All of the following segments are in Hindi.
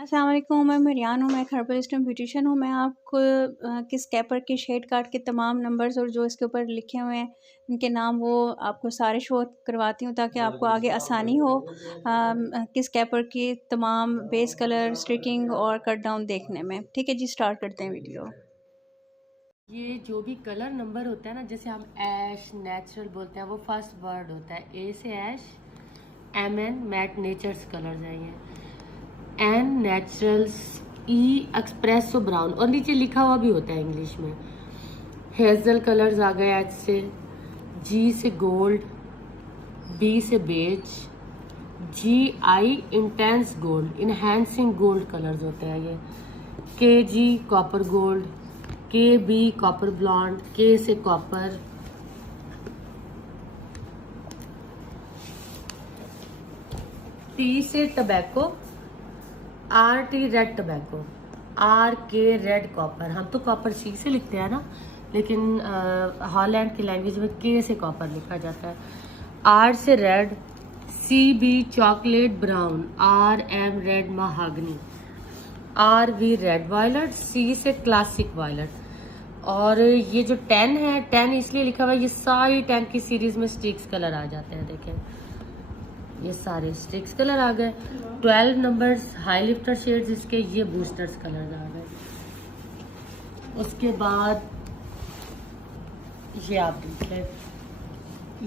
अस्सलाम वालेकुम, मैं मरियान हूँ। मैं एक हर्बलिस्ट एंड ब्यूटिशियन हूँ। मैं आपको किस कैपर के शेड कार्ड के तमाम नंबर्स और जो इसके ऊपर लिखे हुए हैं उनके नाम वो आपको सारे शो करवाती हूँ ताकि आपको आगे आसानी हो किस कैपर की तमाम बेस कलर, स्ट्रिकिंग और कट डाउन देखने में। ठीक है जी, स्टार्ट करते हैं वीडियो। ये जो भी कलर नंबर होता है ना, जैसे हम ऐश नेचुरल बोलते हैं, वो फर्स्ट वर्ड होता है। ए से ash, M N matte natures colours हैं ये, N naturals, E expresso brown, और नीचे लिखा हुआ भी होता है इंग्लिश में। हेजल कलर्स आ गए एच से, जी से गोल्ड, बी से beige, G I intense gold, enhancing gold colours होते हैं ये। K G copper gold, K B copper blonde, K से कॉपर, टी से tobacco, R T red tobacco, R K red copper. हम तो कॉपर सी से लिखते हैं ना, लेकिन हॉलैंड की लैंग्वेज में के से कॉपर लिखा जाता है। आर से red, C B chocolate brown, R M red mahogany, R V red violet, C से क्लासिक वायलट। और ये जो 10 है, 10 इसलिए लिखा हुआ है, ये सारी 10 की सीरीज में स्टिक्स कलर आ जाते हैं। देखें ये सारे स्टिक्स कलर आ गए। 12 नंबर्स हाई लिफ्टर शेड्स इसके, ये बूस्टर्स कलर आ गए। उसके बाद ये आप देखें,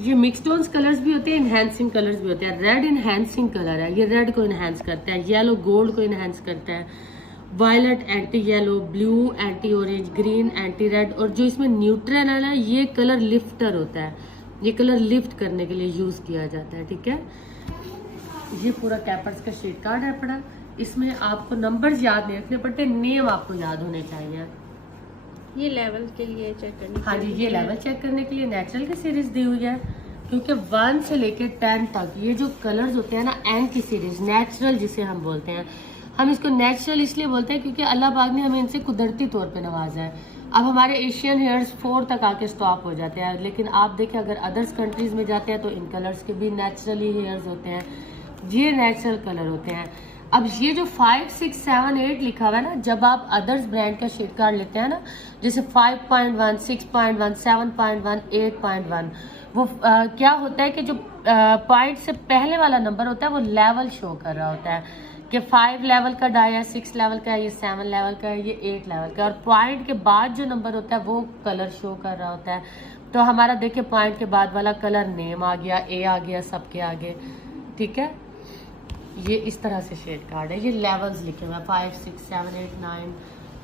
ये मिक्स टोन्स कलर्स भी होते हैं, इनहेंसिंग कलर्स भी होते हैं। रेड इनहेंसिंग कलर है, ये रेड को इनहेंस करता है। येलो गोल्ड को इनहेंस करता है। Violet anti yellow, blue anti orange, green anti red, और जो इसमें न्यूट्रल है ना, ये कलर लिफ्टर होता है। ये कलर लिफ्ट करने के लिए यूज किया जाता है। ठीक है, ये पूरा कैपर्स का शेड कार्ड है अपना। इसमें आपको नंबर्स याद नहीं रखने पड़ते, नेम आपको याद होने चाहिए। ये लेवल के लिए चेक करने हाँ जी, ये लेवल चेक करने के लिए नेचुरल की सीरीज दी हुई है, क्योंकि 1 से लेके 10 तक ये जो कलर्स होते हैं ना, एन की सीरीज नेचुरल जिसे हम बोलते हैं। हम इसको नेचुरल इसलिए बोलते हैं क्योंकि अल्लाह पाक ने हमें इनसे कुदरती तौर पे नवाजा है। अब हमारे एशियन हेयर्स 4 तक आके स्टॉप हो जाते हैं, लेकिन आप देखें अगर अदर्स कंट्रीज में जाते हैं तो इन कलर्स के भी नेचुरली हेयर्स होते हैं। ये नेचुरल कलर होते हैं। अब ये जो 5, 6, 7, 8 लिखा हुआ है ना, जब आप अदर्स ब्रांड का शेड कार्ड लेते हैं ना, जैसे 5.1, 6.1, 7.1, 8.1, वो क्या होता है कि जो पॉइंट से पहले वाला नंबर होता है वो लेवल शो कर रहा होता है कि 5 लेवल का डाई है, 6 लेवल का है, ये 7 लेवल का है, ये 8 लेवल का है। और पॉइंट के बाद जो नंबर होता है वो कलर शो कर रहा होता है। तो हमारा देखिए पॉइंट के बाद वाला कलर नेम आ गया, ए आ गया सबके आगे। ठीक है, ये इस तरह से शेड कार्ड है। ये लेवल्स लिखे हुए हैं 5, 6, 7, 8, 9,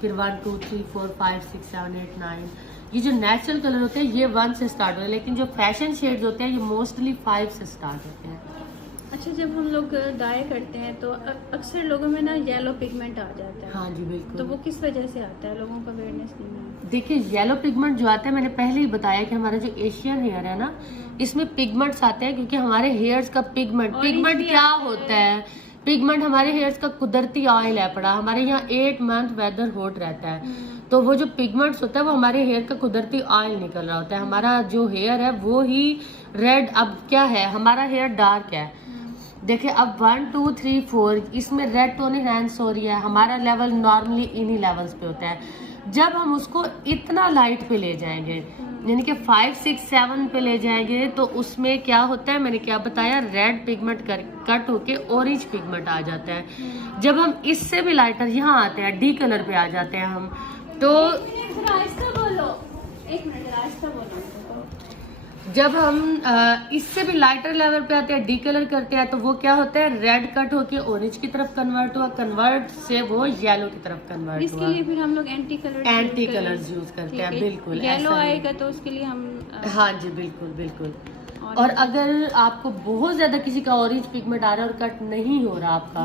फिर 1, 2, 3, 4, 5, 6, 7, 8, 9। ये जो नेचुरल कलर होते हैं ये 1 से स्टार्ट होते हैं, लेकिन जो फैशन शेड्स होते हैं ये मोस्टली 5 से स्टार्ट होते हैं। अच्छा, जब हम लोग डाई करते हैं तो अक्सर लोगों में ना येलो पिगमेंट आ जाता है। हाँ जी बिल्कुल। तो वो किस वजह से आता है? लोगों का अवेयरनेस नहीं है। देखिए येलो पिगमेंट जो आता है, मैंने पहले ही बताया कि हमारा जो एशियन हेयर है ना, इसमें पिगमेंट्स आते हैं क्योंकि हमारे हेयर्स का पिगमेंट क्या होता है? पिगमेंट हमारे हेयर्स का कुदरती ऑयल है पड़ा। हमारे यहाँ 8 मंथ वेदर हॉट रहता है, तो वो जो पिगमेंट्स होता है वो हमारे हेयर का कुदरती ऑयल निकल रहा होता है। हमारा जो हेयर है वो ही रेड, अब क्या है हमारा हेयर डार्क है। देखिए अब 1, 2, 3, 4 इसमें रेड टोन इनहेंस हो रही है। हमारा लेवल नॉर्मली इन्हीं लेवल्स पे होता है। जब हम उसको इतना लाइट पे ले जाएंगे, यानी कि 5, 6, 7 पे ले जाएंगे, तो उसमें क्या होता है, मैंने क्या बताया, रेड पिगमेंट कट होके ऑरेंज पिगमेंट आ जाता है। जब हम इससे भी लाइटर यहाँ आते हैं, डी कलर पे आ जाते हैं हम, तो जब हम इससे भी लाइटर लेवल पे आते हैं, डी कलर करते हैं, तो वो क्या होता है, रेड कट होके ऑरेंज की तरफ कन्वर्ट हुआ, कन्वर्ट से वो येलो की तरफ कन्वर्ट हुआ। इसके लिए फिर हम लोग एंटी कलर्स यूज करते हैं। बिल्कुल येलो आएगा तो उसके लिए हम हाँ जी बिल्कुल बिल्कुल। और अगर आपको बहुत ज्यादा किसी का ऑरेंज पिगमेंट आ रहा है और कट नहीं हो रहा आपका,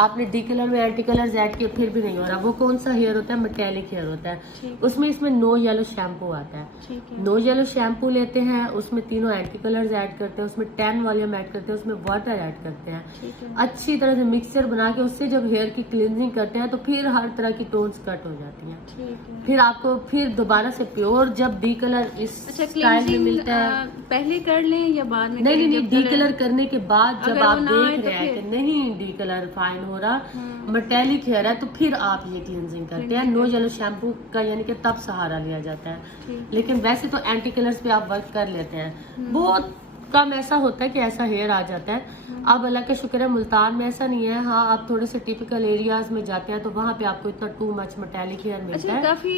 आपने डी कलर में एंटी कलर ऐड किए फिर भी नहीं हो रहा, वो कौन सा हेयर होता है, मेटेलिक हेयर होता है। उसमें इसमें नो येलो शैम्पू आता है। नो येलो शैम्पू लेते हैं, उसमें तीनों एंटी कलर्स ऐड करते हैं, उसमें 10 वॉल्यूम ऐड करते हैं, उसमें वाटर ऐड करते हैं, अच्छी तरह से मिक्सचर बना के उससे जब हेयर की क्लींजिंग करते हैं तो फिर हर तरह की टोन्स कट हो जाती हैं। फिर आपको फिर दोबारा से प्योर जब डी कलर इस स्टाइल में मिलता है, पहले कर लें हैं या बाद में? नहीं, डी कलर करने के बाद जब आप देख रहे हैं कि नहीं डी कलर फाइन हो रहा, मेटेलिक हेयर है, तो फिर आप ये क्लींजिंग करते हैं। नो येलो शैम्पू का यानी कि तब सहारा लिया जाता है। लेकिन वैसे तो एंटी कलर्स पे आप वर्क कर लेते हैं। बहुत कम ऐसा होता है कि ऐसा हेयर आ जाता है। अब अल्लाह का शुक्र है मुल्तान में ऐसा नहीं है। हाँ, आप थोड़े से टिपिकल एरियाज में जाते हैं तो वहाँ पे आपको इतना टू मच मेटालिक हेयर मिलता है। काफी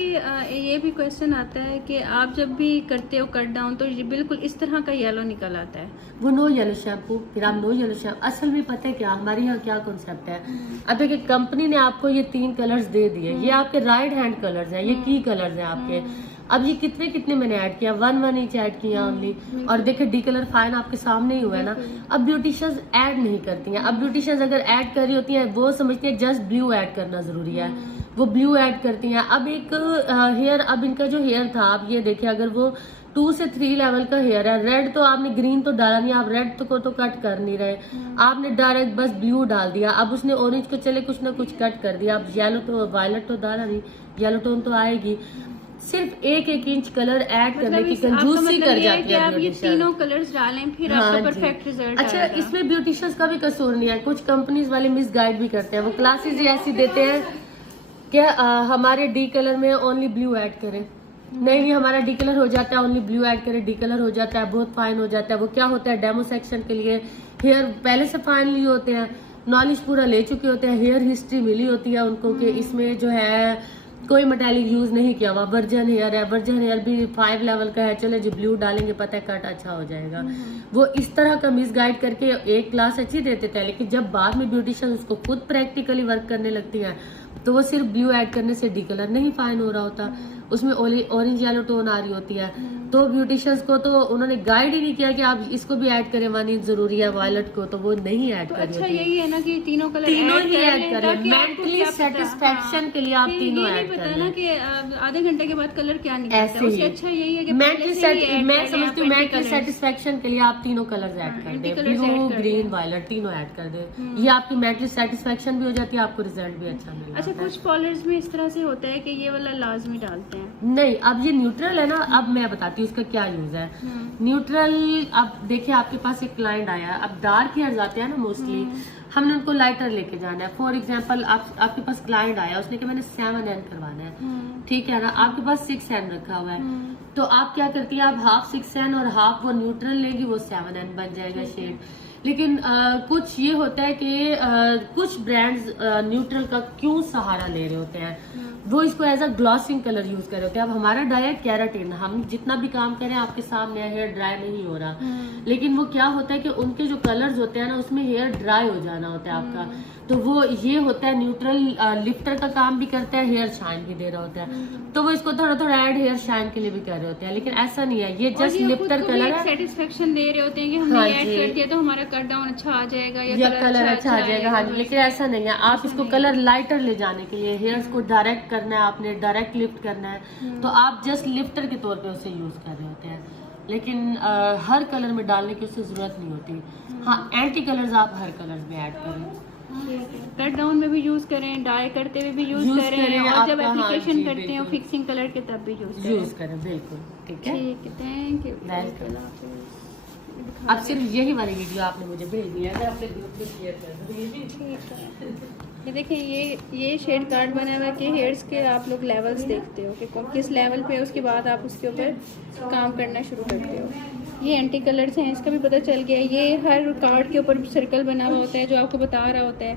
ये भी क्वेश्चन आता है कि आप जब भी करते हो कट डाउन तो ये बिल्कुल इस तरह का येलो निकल आता है, वो नो येलो शैम्पू। फिर आप नो येलो शैम्पू, असल में पता है क्या हमारे यहाँ क्या कॉन्सेप्ट है। अब देखिए कंपनी ने आपको ये 3 कलर्स दे दिए, ये आपके राइट हैंड कलर्स हैं, ये की कलर्स हैं आपके। अब ये कितने मैंने ऐड किया, 1 ईच ऐड किया ओनली। और देखिए डी कलर फाइन आपके सामने ही हुआ है ना। अब ब्यूटिशियंस ऐड नहीं करती हैं। अब ब्यूटिशियंस अगर ऐड कर रही होती हैं वो समझती हैं जस्ट ब्लू ऐड करना जरूरी है, वो ब्लू ऐड करती हैं। अब एक हेयर, अब इनका जो हेयर था, आप ये देखिए, अगर वो 2 से 3 लेवल का हेयर है, रेड तो आपने ग्रीन तो डाला नहीं, आप रेड को तो कट कर नहीं रहे, आपने डायरेक्ट बस ब्लू डाल दिया। अब उसने ऑरेंज को चले कुछ ना कुछ कट कर दिया। अब येलो तो वायलेट तो डाला नहीं, येलो टोन तो आएगी। सिर्फ 1 इंच कलर ऐड करने की कंजूसी कर जाती है। आप ये तीनों कलर्स डालें फिर आपको परफेक्ट रिजल्ट अच्छा, इसमें ब्यूटिशियंस का भी कसूर नहीं है। कुछ कंपनीज वाले मिस गाइड भी करते हैं, वो क्लासेस ऐसी देते हैं कि हमारे डी कलर में ओनली ब्लू ऐड करें। नहीं, हमारा डी कलर हो जाता है, ओनली ब्लू ऐड करें, डी कलर हो जाता है, बहुत फाइन हो जाता है। वो क्या होता है, डेमो सेक्शन के लिए हेयर पहले से फाइन लिए होते हैं, नॉलेज पूरा ले चुके होते हैं, हेयर हिस्ट्री मिली होती है उनको कि इसमें जो है कोई मेटालिक यूज नहीं किया हुआ, वर्जन हेयर है, वर्जन हेयर भी 5 लेवल का है, चले जी ब्लू डालेंगे, पता है कट अच्छा हो जाएगा। वो इस तरह का मिस गाइड करके एक क्लास अच्छी देते थे। लेकिन जब बाद में ब्यूटिशियन उसको खुद प्रैक्टिकली वर्क करने लगती है तो वो सिर्फ ब्लू ऐड करने से डी कलर नहीं फाइन हो रहा होता, उसमें ऑरेंज येलो टोन आ रही होती है। तो ब्यूटिशियंस को तो उन्होंने गाइड ही नहीं किया कि आप इसको भी ऐड करें, 1 इंच जरूरी है वायलेट को, तो वो नहीं ऐड करें। अच्छा, यही है ना कि तीनों कलर तीनों ही ऐड करें, मेंटली सेटिस्फेक्शन के लिए आप तीनों ऐड करें। ना कि आधे घंटे के बाद कलर क्या निकलता है, उससे अच्छा यही है कि मैं समझती हूँ मेंटली सेटिस्फेक्शन के लिए आप तीनों कलर ऐड कर दें, ब्लू ग्रीन वायलेट तीनों ऐड कर दें। ये आपकी मेंटली सेटिस्फेक्शन भी हो जाती है, आपको रिजल्ट भी अच्छा मिलता है। अच्छा, कुछ पार्लर्स में इस तरह से होता है कि ये वाला लाजमी डालते हैं। नहीं, अब ये न्यूट्रल है ना, अब मैं बताती हूँ इसका क्या यूज है। न्यूट्रल, अब देखिए आपके पास एक क्लाइंट आया, अब डार्क हेयर आते हैं ना मोस्टली, हमने उनको लाइटर लेके जाना है। फॉर एग्जांपल आपके पास क्लाइंट आया, उसने कहा मैंने 7N करवाना है, ठीक है ना, आपके पास 6N रखा हुआ है, तो आप क्या करती है, आप हाफ 6N और हाफ वो न्यूट्रल लेगी, वो 7N बन जाएगा शेड। लेकिन कुछ ये होता है कि कुछ ब्रांड्स न्यूट्रल का क्यों सहारा ले रहे होते हैं, वो इसको as a glossing colour use कर रहे होते हैं। अब हमारा डायरेक्ट कैराटिन, हम जितना भी काम करें आपके सामने हेयर ड्राई नहीं हो रहा, लेकिन वो क्या होता है कि उनके जो कलर्स होते हैं ना उसमें हेयर ड्राई हो जाना होता है आपका, तो वो ये होता है न्यूट्रल लिफ्टर का काम भी करता है, हेयर शाइन भी दे रहा होता है, तो वो इसको थोड़ा थोड़ा ऐड हेयर शाइन के लिए भी कर रहे होते हैं। लेकिन ऐसा नहीं है, ये जस्ट लिफ्टर कलर है, सेटिस्फेक्शन दे रहे होते हैं कि हमने ऐड कर दिया तो हमारा कट डाउन अच्छा आ जाएगा या कलर अच्छा आ जाएगा। हाँ जी, लेकिन ऐसा नहीं है, आप इसको कलर लाइटर ले जाने के लिए, हेयर्स को डायरेक्ट करना है आपने, डायरेक्ट लिफ्ट करना है, तो आप जस्ट लिफ्टर के तौर पे उसे यूज कर रहे होते हैं। लेकिन हर कलर में डालने की उससे जरूरत नहीं होती। हाँ, एंटी कलर्स आप हर कलर में ऐड करें, कट डाउन में भी यूज करें, डाई करते हुए भी यूज करें, और जब एप्लीकेशन करते हैं फिक्सिंग कलर के तब भी यूज करें। बिल्कुल ठीक है, थैंक यू, वेलकम। अब सिर्फ यही वाली वीडियो आपने मुझे भेज दिया है, अपने ग्रुप में शेयर कर दूंगी। ये देखिए, ये शेड कार्ड बना हुआ है कि हेयर्स के आप लोग लेवल्स देखते हो कि किस लेवल पे है, उसके बाद आप उसके ऊपर काम करना शुरू करते हो। ये एंटी कलर्स हैं, इसका भी पता चल गया। ये हर कार्ड के ऊपर सर्कल बना हुआ होता है जो आपको बता रहा होता है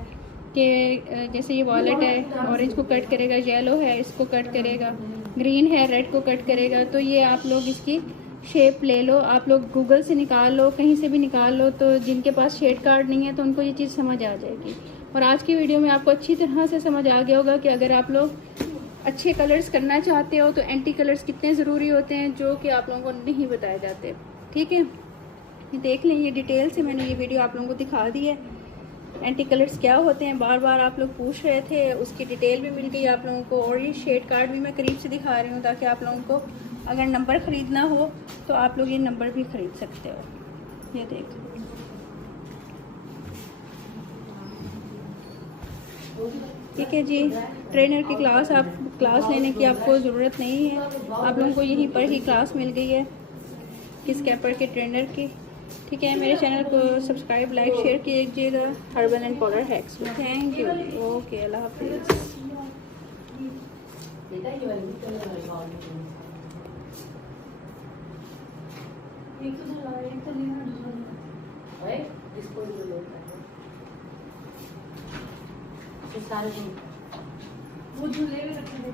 कि जैसे ये वॉलेट है, ऑरेंज को कट करेगा, येलो है इसको कट करेगा, ग्रीन है रेड को कट करेगा। तो ये आप लोग इसकी शेप ले लो, आप लोग गूगल से निकाल लो, कहीं से भी निकाल लो, तो जिनके पास शेड कार्ड नहीं है तो उनको ये चीज़ समझ आ जाएगी। और आज की वीडियो में आपको अच्छी तरह से समझ आ गया होगा कि अगर आप लोग अच्छे कलर्स करना चाहते हो तो एंटी कलर्स कितने ज़रूरी होते हैं, जो कि आप लोगों को नहीं बताए जाते। ठीक है, ये देख लें, ये डिटेल से मैंने ये वीडियो आप लोगों को दिखा दी है। एंटी कलर्स क्या होते हैं बार बार आप लोग पूछ रहे थे, उसकी डिटेल भी मिल गई आप लोगों को, और ये शेड कार्ड भी मैं करीब से दिखा रही हूँ ताकि आप लोगों को अगर नंबर ख़रीदना हो तो आप लोग ये नंबर भी ख़रीद सकते हो। ये देख, ठीक है जी। ट्रेनर की क्लास, आप क्लास लेने की आपको ज़रूरत नहीं है, आप लोगों को यहीं पर ही क्लास मिल गई है किस कैपर के ट्रेनर की। ठीक है, मेरे चैनल को सब्सक्राइब, लाइक, शेयर कीजिएगा हर्बल एंड पाउडर हैक्स में। Thank you. ओके, अल्लाह हाफिज़। सारे वो झूले में रखे थे।